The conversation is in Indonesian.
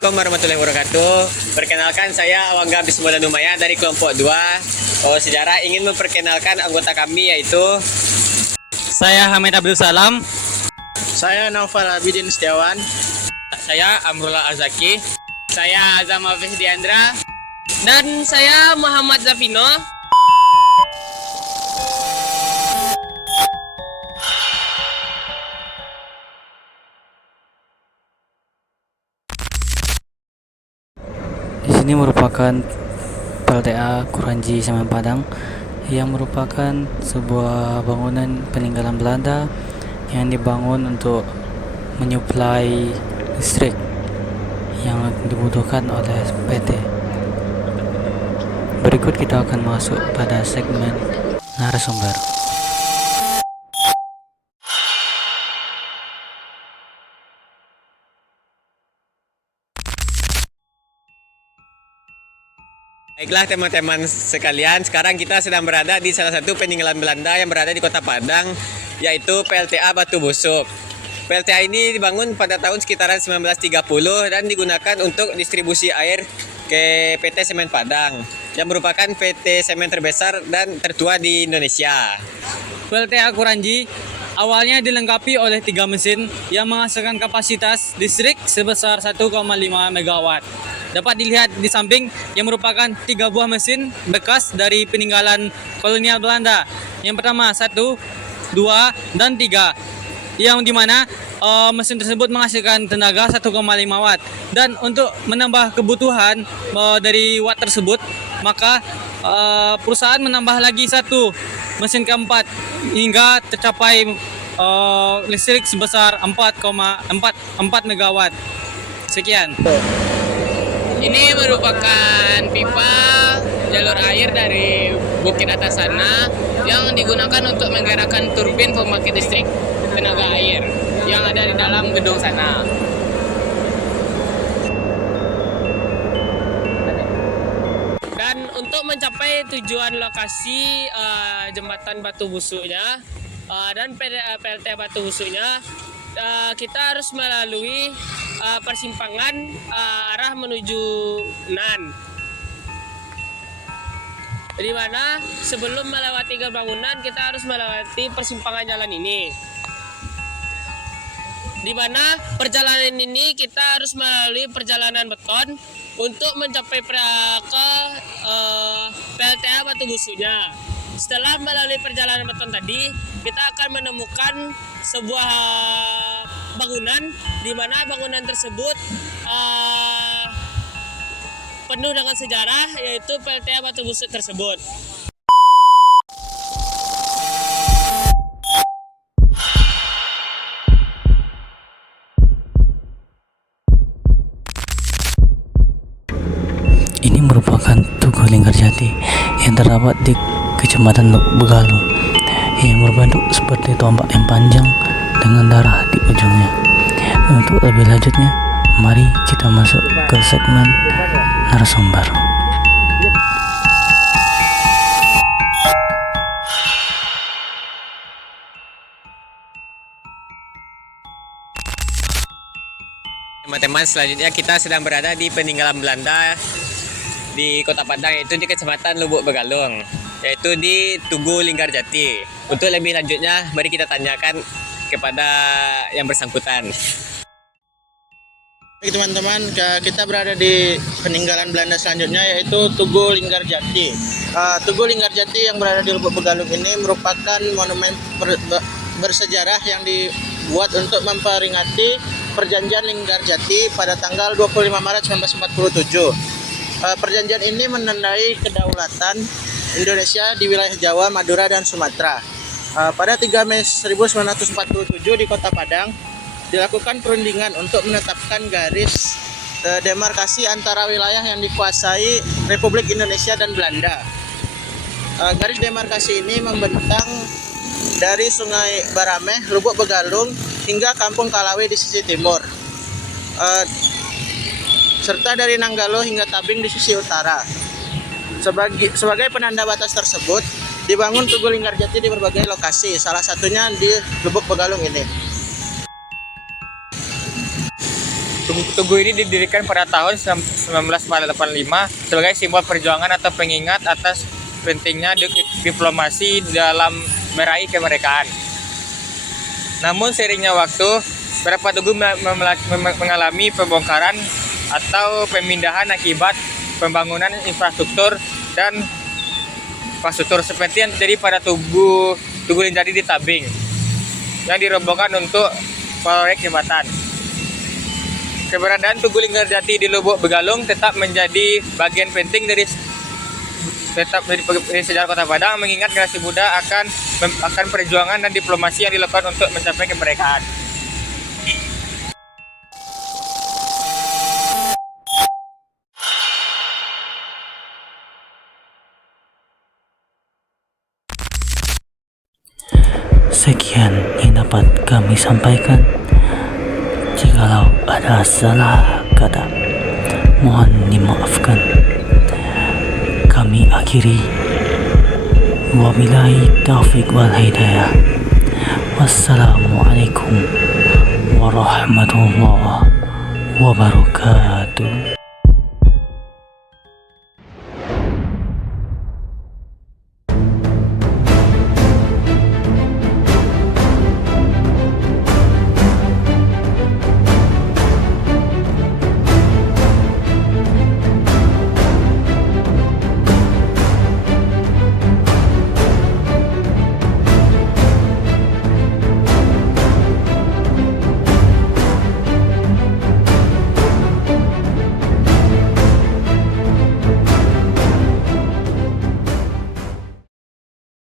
Assalamualaikum warahmatullahi wabarakatuh. Perkenalkan saya Awangga Bismillah Numaya dari kelompok 2. Sejarah ingin memperkenalkan anggota kami yaitu Saya Hamid Abdul Salam. Saya Naufal Abidin Setiawan. Saya Amrullah Azaki. Saya Azam Hafiz Diandra. Dan saya Muhammad Zafino. Di sini merupakan PLTA Kuranji Semen Padang yang merupakan sebuah bangunan peninggalan Belanda yang dibangun untuk menyuplai listrik yang dibutuhkan oleh PT. Berikut kita akan masuk pada segmen narasumber. Baiklah teman-teman sekalian, sekarang kita sedang berada di salah satu peninggalan Belanda yang berada di Kota Padang, yaitu PLTA Batu Busuk. PLTA ini dibangun pada tahun sekitaran 1930 dan digunakan untuk distribusi air ke PT Semen Padang, yang merupakan PT semen terbesar dan tertua di Indonesia. PLTA Kuranji awalnya dilengkapi oleh 3 mesin yang menghasilkan kapasitas listrik sebesar 1,5 MW. Dapat dilihat di samping yang merupakan 3 buah mesin bekas dari peninggalan kolonial Belanda. Yang pertama 1, 2, dan 3. Yang dimana mesin tersebut menghasilkan tenaga 1,5 watt. Dan untuk menambah kebutuhan dari watt tersebut, maka perusahaan menambah lagi 1 mesin keempat hingga tercapai listrik sebesar 4,4 megawatt. Sekian. Ini merupakan pipa jalur air dari bukit atas sana yang digunakan untuk menggerakkan turbin pembangkit listrik tenaga air yang ada di dalam gedung sana. Dan untuk mencapai tujuan lokasi jembatan Batu Busuknya dan PLT Batu Busuknya, kita harus melalui persimpangan arah menuju Nan, di mana sebelum melewati bangunan kita harus melewati persimpangan jalan ini, di mana perjalanan ini kita harus melalui perjalanan beton untuk mencapai ke PLTA Batu Busuknya. Setelah melalui perjalanan beton tadi, kita akan menemukan sebuah bangunan di mana bangunan tersebut penuh dengan sejarah, yaitu PLTA Batu Busuk tersebut. Ini merupakan Tugu Linggarjati yang terdapat di Kecamatan Begalung yang berbentuk seperti tombak yang panjang dengan darah di ujungnya. Untuk lebih lanjutnya, mari kita masuk ke segmen narasumber. Teman-teman, selanjutnya kita sedang berada di peninggalan Belanda di Kota Padang, yaitu di Kecamatan Lubuk Begalung, yaitu di Tugu Linggarjati. Untuk lebih lanjutnya, mari kita tanyakan kepada yang bersangkutan. Oke teman-teman, kita berada di peninggalan Belanda selanjutnya, yaitu Tugu Linggarjati. Tugu Linggarjati yang berada di Lubuk Begalung ini merupakan monumen bersejarah yang dibuat untuk memperingati Perjanjian Linggarjati pada tanggal 25 Maret 1947. Perjanjian ini menandai kedaulatan Indonesia di wilayah Jawa, Madura, dan Sumatera. Pada 3 Mei 1947 di Kota Padang dilakukan perundingan untuk menetapkan garis demarkasi antara wilayah yang dikuasai Republik Indonesia dan Belanda. Garis demarkasi ini membentang dari Sungai Barameh, Lubuk Begalung, hingga Kampung Kalawi di sisi timur, serta dari Nanggalo hingga Tabing di sisi utara. Sebagai penanda batas tersebut, dibangun Tugu Linggarjati di berbagai lokasi, salah satunya di Lubuk Begalung ini. Tugu Tugu ini didirikan pada tahun 1985 sebagai simbol perjuangan atau pengingat atas pentingnya diplomasi dalam meraih kemerdekaan. Namun seiringnya waktu, beberapa tugu mengalami pembongkaran atau pemindahan akibat pembangunan infrastruktur dan infrastruktur seperti yang terjadi pada Tugu Linggarjati di Tabing yang dirobohkan untuk proyek jembatan. Keberadaan Tugu Linggarjati di Lubuk Begalung tetap menjadi bagian penting dari sejarah Kota Padang, mengingat generasi muda akan perjuangan dan diplomasi yang dilakukan untuk mencapai kemerdekaan. Sekian yang dapat kami sampaikan. Jikalau ada salah kata, mohon dimaafkan. Kami akhiri. Wabillahi taufiq wal hidayah. Wassalamualaikum warahmatullahi wabarakatuh.